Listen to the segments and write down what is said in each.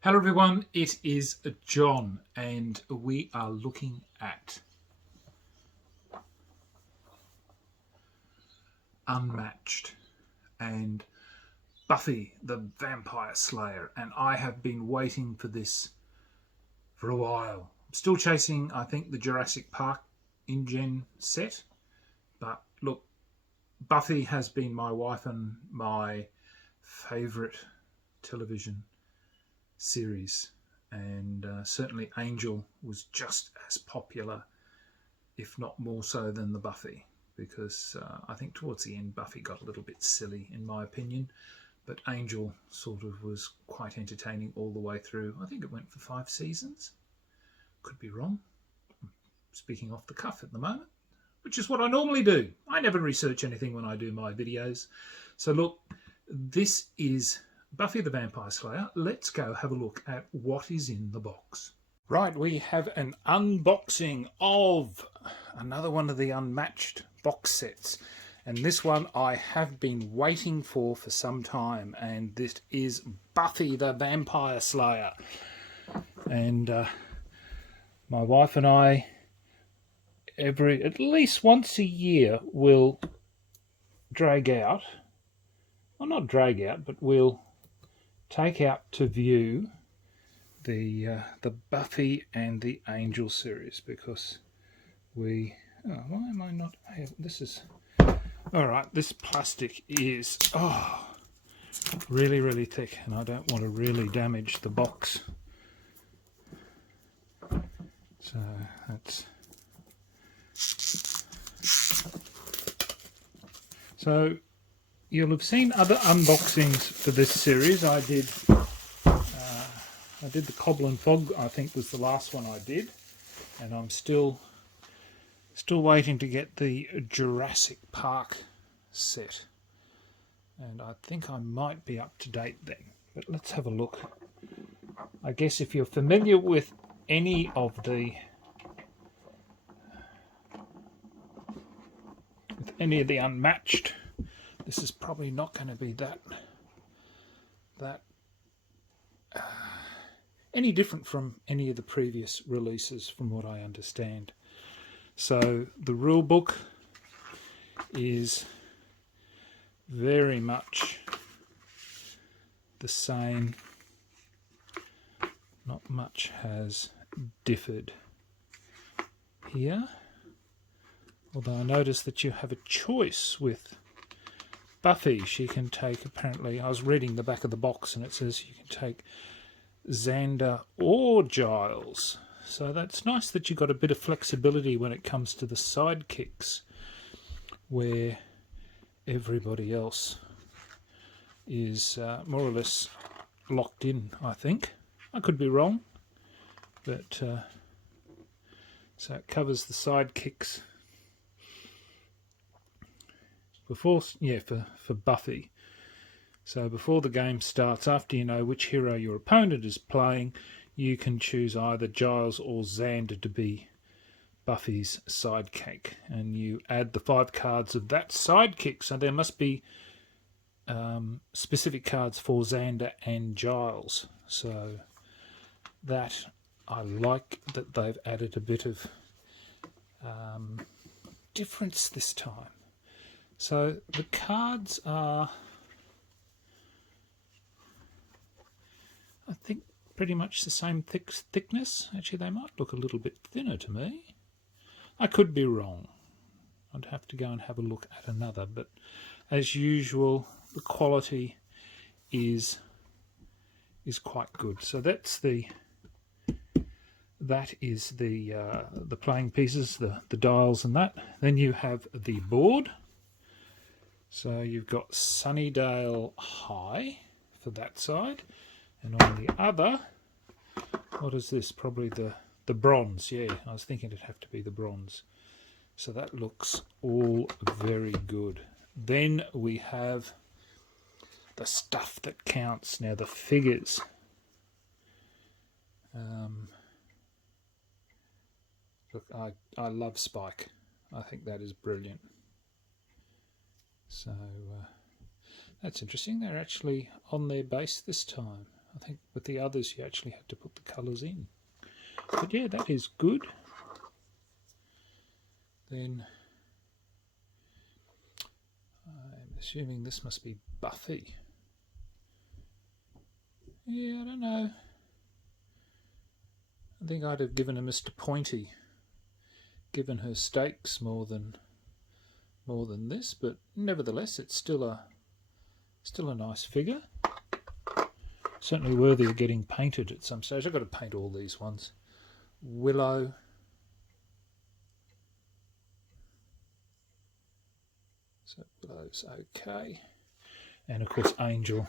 Hello everyone, it is John and we are looking at Unmatched and Buffy the Vampire Slayer, and I have been waiting for this for a while. I'm still chasing, I think, the Jurassic Park InGen set, but look, Buffy has been my wife and my favourite television series, and certainly Angel was just as popular, if not more so, than the Buffy, because I think towards the end Buffy got a little bit silly in my opinion, but Angel sort of was quite entertaining all the way through. I think it went for 5 seasons. Could be wrong. I'm speaking off the cuff at the moment, which is what I normally do. I never research anything when I do my videos. So look, this is Buffy the Vampire Slayer. Let's go have a look at what is in the box. Right, we have an unboxing of another one of the Unmatched box sets. And this one I have been waiting for some time. And this is Buffy the Vampire Slayer. And my wife and I, at least once a year, will we'll take out to view the Buffy and the Angel series, because why am I not? This is all right. This plastic is really, really thick, and I don't want to really damage the box. So that's so. You'll have seen other unboxings for this series. I did the Cobble and Fog, I think was the last one I did, and I'm still waiting to get the Jurassic Park set, and I think I might be up to date then. But let's have a look. I guess if you're familiar with any of the Unmatched, this is probably not going to be that any different from any of the previous releases, from what I understand. So the rule book is very much the same. Not much has differed here, although I notice that you have a choice with Buffy. She can take, apparently, I was reading the back of the box and it says you can take Xander or Giles. So that's nice that you've got a bit of flexibility when it comes to the sidekicks, where everybody else is more or less locked in, I think. I could be wrong, but so it covers the sidekicks for Buffy. So before the game starts, after you know which hero your opponent is playing, you can choose either Giles or Xander to be Buffy's sidekick, and you add the 5 cards of that sidekick. So there must be specific cards for Xander and Giles. So that, I like that they've added a bit of difference this time. So the cards are, I think, pretty much the same thickness. Actually, they might look a little bit thinner to me. I could be wrong. I'd have to go and have a look at another. But as usual, the quality is quite good. So that is the playing pieces, the dials and that. Then you have the board. So you've got Sunnydale High for that side, and on the other, what is this? Probably the bronze. Yeah, I was thinking it'd have to be the bronze. So that looks all very good. Then we have the stuff that counts. Now the figures. Look, I love Spike. I think that is brilliant. So that's interesting. They're actually on their base this time. I think with the others you actually had to put the colours in. But yeah, that is good. Then I'm assuming this must be Buffy. Yeah, I don't know. I think I'd have given her Mr. Pointy, given her stakes more than this, but nevertheless, it's still a nice figure. Certainly worthy of getting painted at some stage. I've got to paint all these ones. Willow. So Willow's okay. And of course Angel.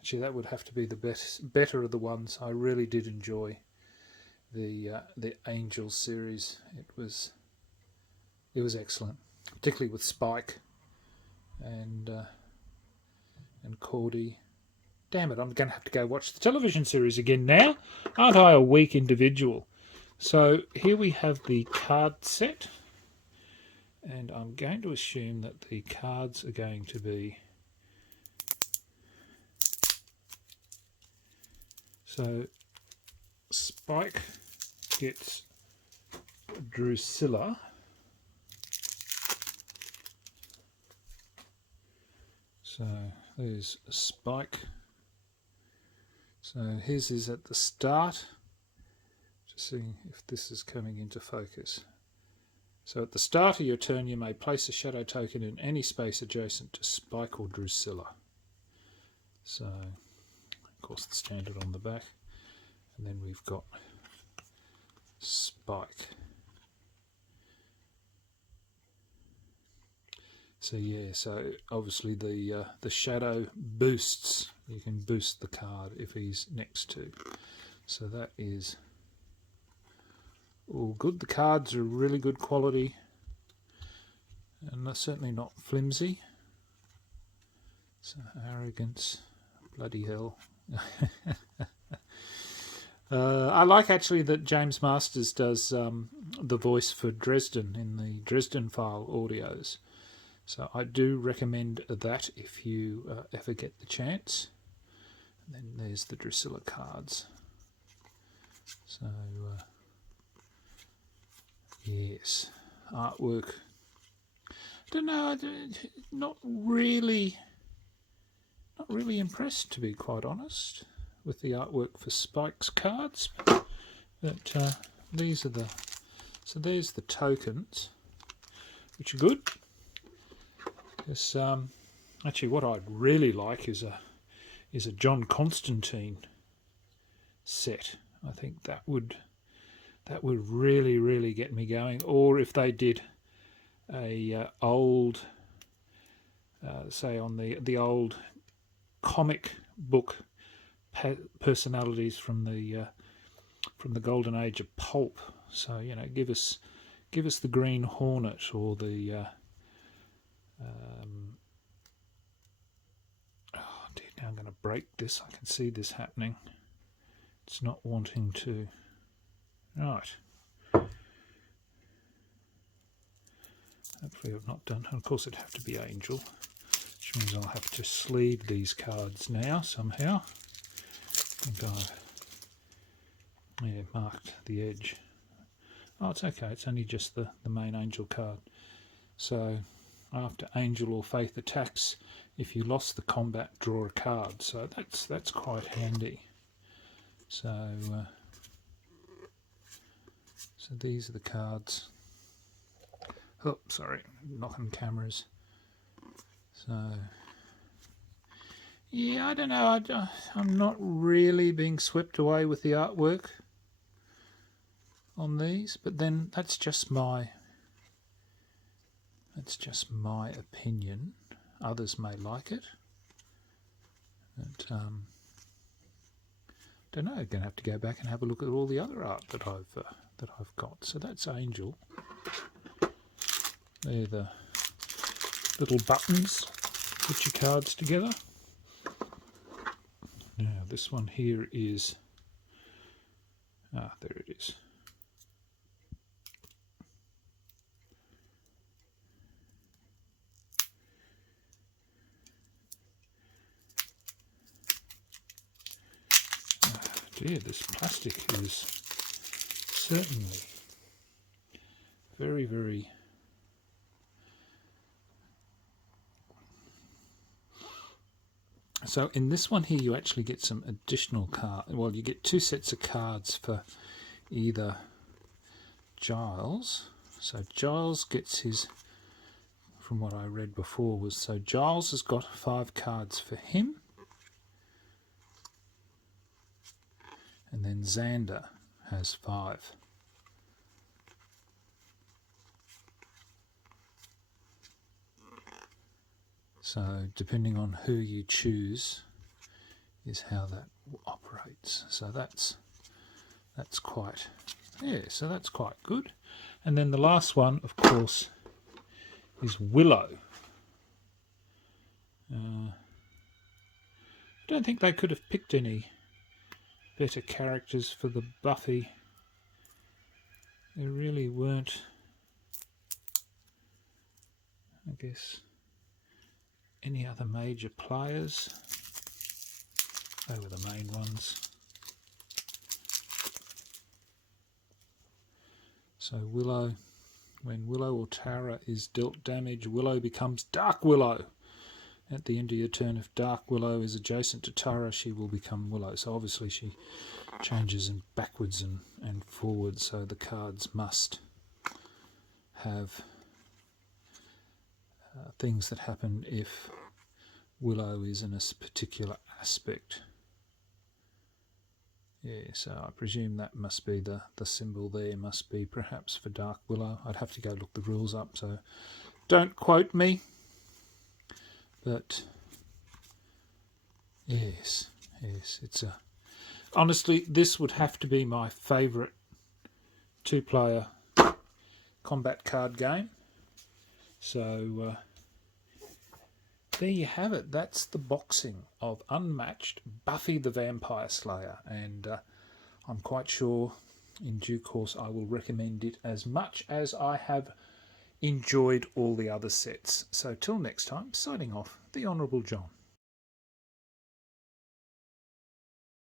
Actually, that would have to be the better of the ones. I really did enjoy the Angel series. It was excellent, particularly with Spike and Cordy. Damn it, I'm going to have to go watch the television series again now. Aren't I a weak individual? So here we have the card set. And I'm going to assume that the cards are going to be... So Spike gets Drusilla. So there's Spike. So his is at the start. Just seeing if this is coming into focus. So at the start of your turn you may place a shadow token in any space adjacent to Spike or Drusilla. So of course the standard on the back. And then we've got Spike. So yeah, so obviously the shadow boosts. You can boost the card if he's next to. So that is all good. The cards are really good quality, and they're certainly not flimsy. So arrogance, bloody hell. I like actually that James Masters does the voice for Dresden in the Dresden File audios. So I do recommend that if you ever get the chance. And then there's the Drusilla cards. So yes, artwork. I don't know. Not really impressed, to be quite honest, with the artwork for Spike's cards. But these are the. So there's the tokens, which are good. Because actually, what I'd really like is a John Constantine set. I think that would really get me going. Or if they did a old, say on the old comic book personalities from the golden age of pulp. So give us the Green Hornet or the oh dear, now I'm going to break this. I can see this happening. It's not wanting to. Right. Hopefully I've not done. Of course it'd have to be Angel, which means I'll have to sleeve these cards now somehow. I think I've marked the edge. Oh, it's okay. It's only just the main Angel card. So after Angel or Faith attacks, if you lost the combat, draw a card. So that's quite handy. So so these are the cards. Oh, sorry, knocking cameras. So yeah, I don't know. I'm not really being swept away with the artwork on these, but then that's just my opinion. Others may like it, but don't know. I'm going to have to go back and have a look at all the other art that I've got. So that's Angel. They're the little buttons. Put your cards together. Now this one here is. There it is. dear, this plastic is certainly very, very... So in this one here, you actually get some additional cards. Well, you get 2 sets of cards for either Giles. So Giles gets his, from what I read before, was so Giles has got 5 cards for him. And then Xander has 5. So depending on who you choose is how that operates. So that's quite, yeah, so that's quite good. And then the last one, of course, is Willow. I don't think they could have picked any better characters for the Buffy. There really weren't, I guess, any other major players. They were the main ones. So Willow, when Willow or Tara is dealt damage, Willow becomes Dark Willow. At the end of your turn, if Dark Willow is adjacent to Tara, she will become Willow. So obviously she changes in backwards and forwards, so the cards must have things that happen if Willow is in a particular aspect. Yeah, so I presume that must be the symbol there, must be perhaps for Dark Willow. I'd have to go look the rules up, so don't quote me. But yes, it's a... Honestly, this would have to be my favourite 2-player combat card game. So there you have it. That's the boxing of Unmatched Buffy the Vampire Slayer. And I'm quite sure in due course I will recommend it as much as I have enjoyed all the other sets. So till next time, signing off, the Honourable John.